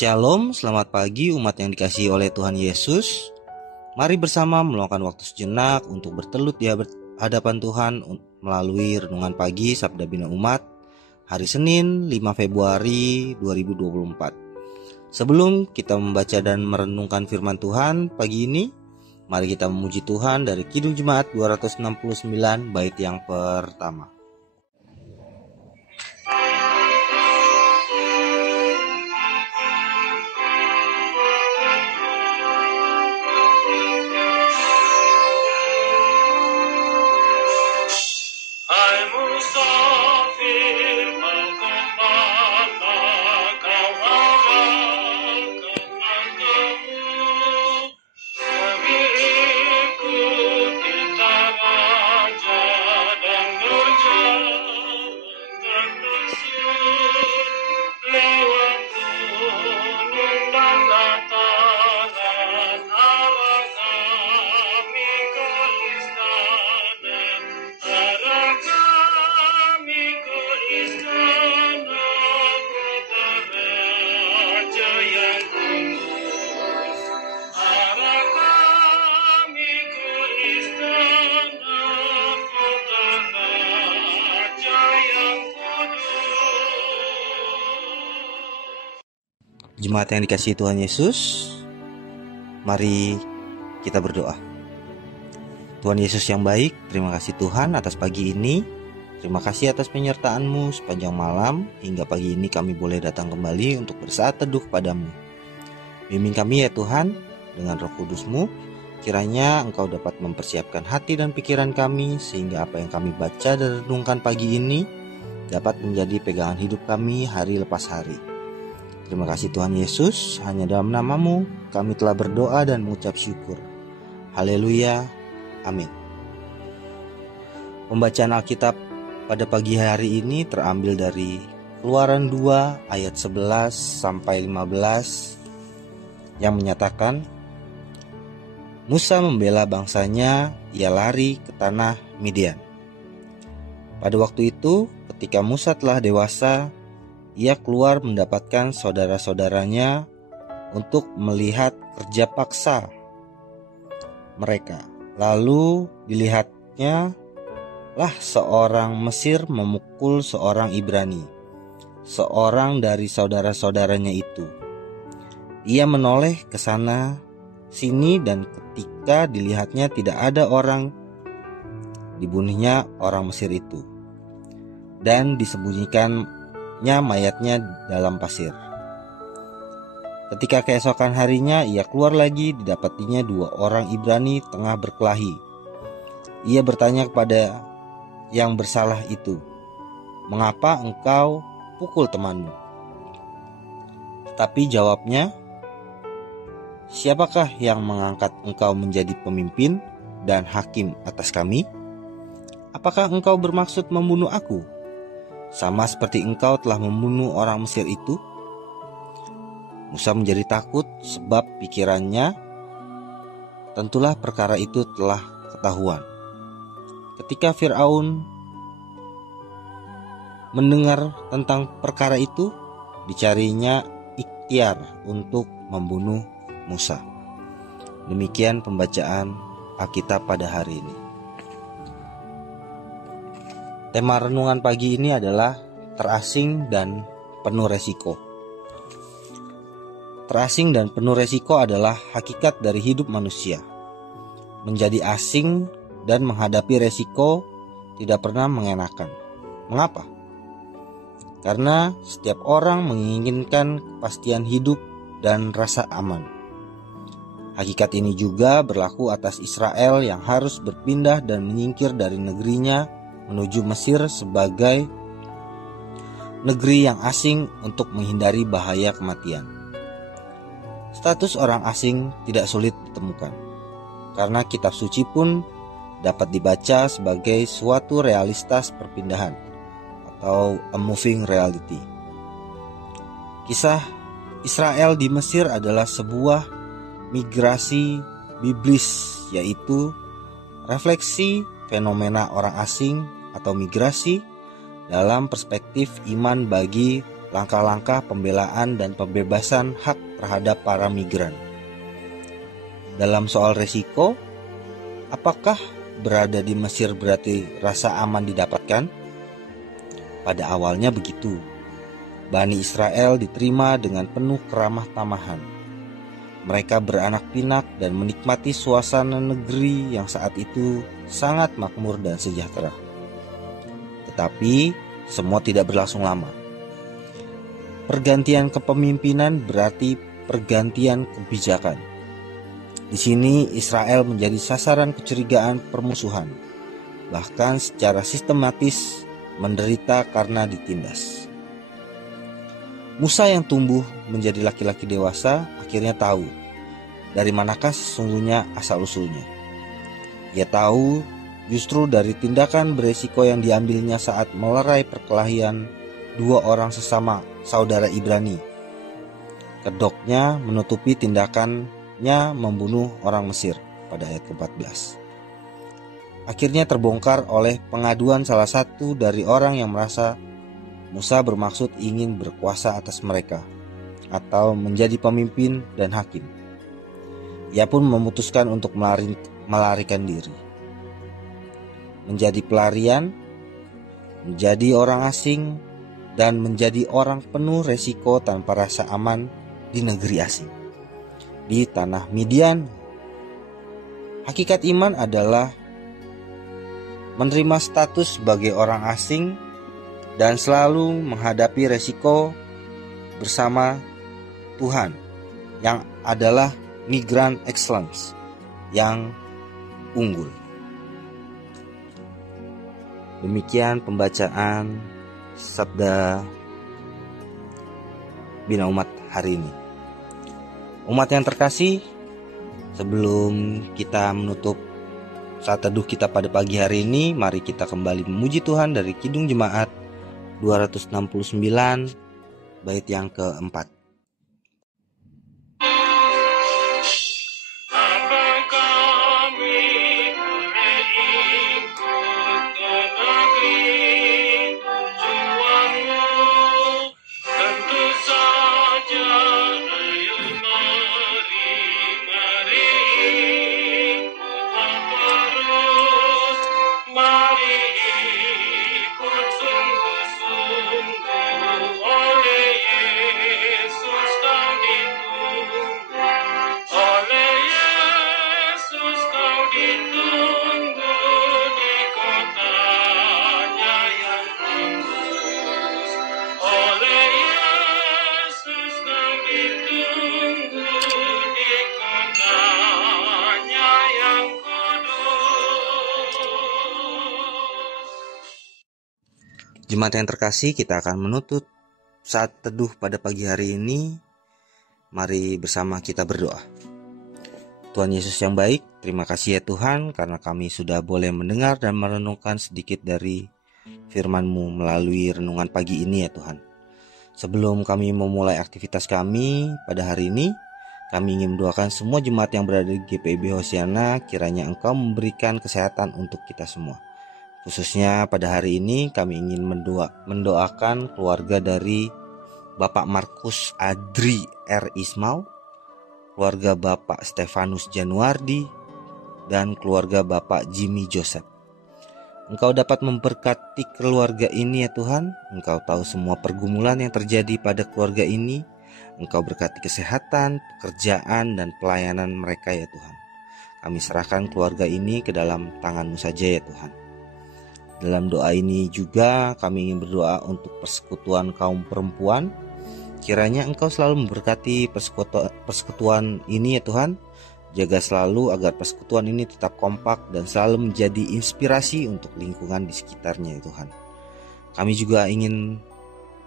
Shalom, selamat pagi umat yang dikasihi oleh Tuhan Yesus. Mari bersama meluangkan waktu sejenak untuk bertelut di hadapan Tuhan melalui renungan pagi Sabda Bina Umat hari Senin 5 Februari 2024. Sebelum kita membaca dan merenungkan firman Tuhan pagi ini, mari kita memuji Tuhan dari Kidung Jemaat 269 bait yang pertama. Jemaat yang dikasihi Tuhan Yesus, mari kita berdoa. Tuhan Yesus yang baik, terima kasih Tuhan atas pagi ini. Terima kasih atas penyertaan-Mu sepanjang malam hingga pagi ini kami boleh datang kembali untuk bersaat teduh padamu. Bimbing kami ya Tuhan dengan Roh Kudus-Mu, kiranya Engkau dapat mempersiapkan hati dan pikiran kami sehingga apa yang kami baca dan renungkan pagi ini dapat menjadi pegangan hidup kami hari lepas hari. Terima kasih Tuhan Yesus, hanya dalam nama-Mu kami telah berdoa dan mengucap syukur. Haleluya, amin. Pembacaan Alkitab pada pagi hari ini terambil dari Keluaran 2 ayat 11 sampai 15 yang menyatakan, Musa membela bangsanya, ia lari ke tanah Midian. Pada waktu itu, ketika Musa telah dewasa, ia keluar mendapatkan saudara-saudaranya untuk melihat kerja paksa mereka. Lalu dilihatnya lah seorang Mesir memukul seorang Ibrani, seorang dari saudara-saudaranya itu. Ia menoleh ke sana sini dan ketika dilihatnya tidak ada orang, dibunuhnya orang Mesir itu dan disembunyikan mayatnya dalam pasir. Ketika keesokan harinya ia keluar lagi, didapatinya dua orang Ibrani tengah berkelahi. Ia bertanya kepada yang bersalah itu, "Mengapa engkau pukul temanmu?" Tapi jawabnya, "Siapakah yang mengangkat engkau menjadi pemimpin dan hakim atas kami? Apakah engkau bermaksud membunuh aku, sama seperti engkau telah membunuh orang Mesir itu?" Musa menjadi takut sebab pikirannya, tentulah perkara itu telah ketahuan. Ketika Firaun mendengar tentang perkara itu, dicarinya ikhtiar untuk membunuh Musa. Demikian pembacaan Alkitab pada hari ini. Tema renungan pagi ini adalah terasing dan penuh resiko. Terasing dan penuh resiko adalah hakikat dari hidup manusia. Menjadi asing dan menghadapi resiko tidak pernah mengenakan. Mengapa? Karena setiap orang menginginkan kepastian hidup dan rasa aman. Hakikat ini juga berlaku atas Israel yang harus berpindah dan menyingkir dari negerinya menuju Mesir sebagai negeri yang asing untuk menghindari bahaya kematian. Status orang asing tidak sulit ditemukan, karena kitab suci pun dapat dibaca sebagai suatu realitas perpindahan atau a moving reality. Kisah Israel di Mesir adalah sebuah migrasi biblis, yaitu refleksi fenomena orang asing atau migrasi dalam perspektif iman bagi langkah-langkah pembelaan dan pembebasan hak terhadap para migran. Dalam soal resiko, apakah berada di Mesir berarti rasa aman didapatkan? Pada awalnya begitu. Bani Israel diterima dengan penuh keramah tamahan. Mereka beranak pinak dan menikmati suasana negeri yang saat itu sangat makmur dan sejahtera. Tetapi semua tidak berlangsung lama. Pergantian kepemimpinan berarti pergantian kebijakan. Di sini Israel menjadi sasaran kecurigaan permusuhan, bahkan secara sistematis menderita karena ditindas. Musa yang tumbuh menjadi laki-laki dewasa akhirnya tahu dari manakah sesungguhnya asal-usulnya. Ia tahu justru dari tindakan beresiko yang diambilnya saat melerai perkelahian dua orang sesama saudara Ibrani. Kedoknya menutupi tindakannya membunuh orang Mesir pada ayat ke-14. Akhirnya terbongkar oleh pengaduan salah satu dari orang yang merasa Musa bermaksud ingin berkuasa atas mereka atau menjadi pemimpin dan hakim. Ia pun memutuskan untuk melarikan diri. Menjadi pelarian, menjadi orang asing, dan menjadi orang penuh resiko tanpa rasa aman di negeri asing, di tanah Midian. Hakikat iman adalah menerima status sebagai orang asing dan selalu menghadapi resiko bersama Tuhan yang adalah migran excellence yang unggul. Demikian pembacaan Sabda Bina Umat hari ini. Umat yang terkasih, sebelum kita menutup saat teduh kita pada pagi hari ini, mari kita kembali memuji Tuhan dari Kidung Jemaat 269 bait yang keempat. Jemaat yang terkasih, kita akan menutup saat teduh pada pagi hari ini. Mari bersama kita berdoa. Tuhan Yesus yang baik, terima kasih ya Tuhan karena kami sudah boleh mendengar dan merenungkan sedikit dari firman-Mu melalui renungan pagi ini ya Tuhan. Sebelum kami memulai aktivitas kami pada hari ini, kami ingin mendoakan semua jemaat yang berada di GPIB Hosiana, kiranya Engkau memberikan kesehatan untuk kita semua. Khususnya pada hari ini kami ingin mendoakan keluarga dari Bapak Markus Adri R. Ismau, keluarga Bapak Stefanus Januardi, dan keluarga Bapak Jimmy Joseph. Engkau dapat memberkati keluarga ini ya Tuhan. Engkau tahu semua pergumulan yang terjadi pada keluarga ini. Engkau berkati kesehatan, pekerjaan, dan pelayanan mereka ya Tuhan. Kami serahkan keluarga ini ke dalam tangan-Mu saja ya Tuhan. Dalam doa ini juga kami ingin berdoa untuk persekutuan kaum perempuan. Kiranya Engkau selalu memberkati persekutuan ini ya Tuhan. Jaga selalu agar persekutuan ini tetap kompak dan selalu menjadi inspirasi untuk lingkungan di sekitarnya ya Tuhan. Kami juga ingin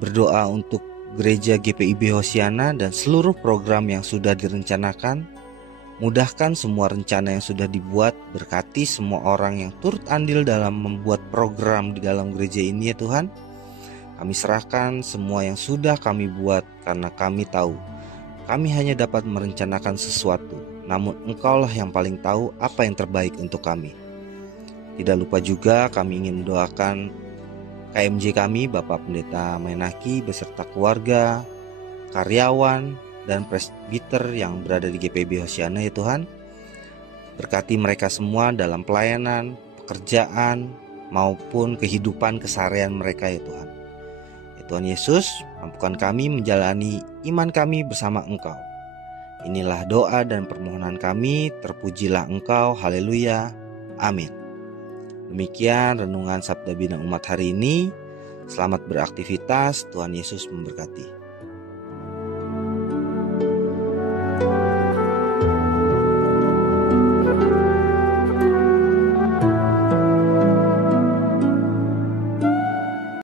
berdoa untuk Gereja GPIB Hosiana dan seluruh program yang sudah direncanakan. Mudahkan semua rencana yang sudah dibuat, berkati semua orang yang turut andil dalam membuat program di dalam gereja ini ya Tuhan. Kami serahkan semua yang sudah kami buat karena kami tahu kami hanya dapat merencanakan sesuatu, namun Engkaulah yang paling tahu apa yang terbaik untuk kami. Tidak lupa juga kami ingin mendoakan KMJ kami, Bapak Pendeta Menaki beserta keluarga, karyawan, dan presbiter yang berada di GPB Hosiana ya Tuhan. Berkati mereka semua dalam pelayanan, pekerjaan, maupun kehidupan keseharian mereka ya Tuhan. Ya Tuhan Yesus, mampukan kami menjalani iman kami bersama Engkau. Inilah doa dan permohonan kami, terpujilah Engkau, haleluya, amin. Demikian renungan Sabda Bina Umat hari ini. Selamat beraktivitas, Tuhan Yesus memberkati.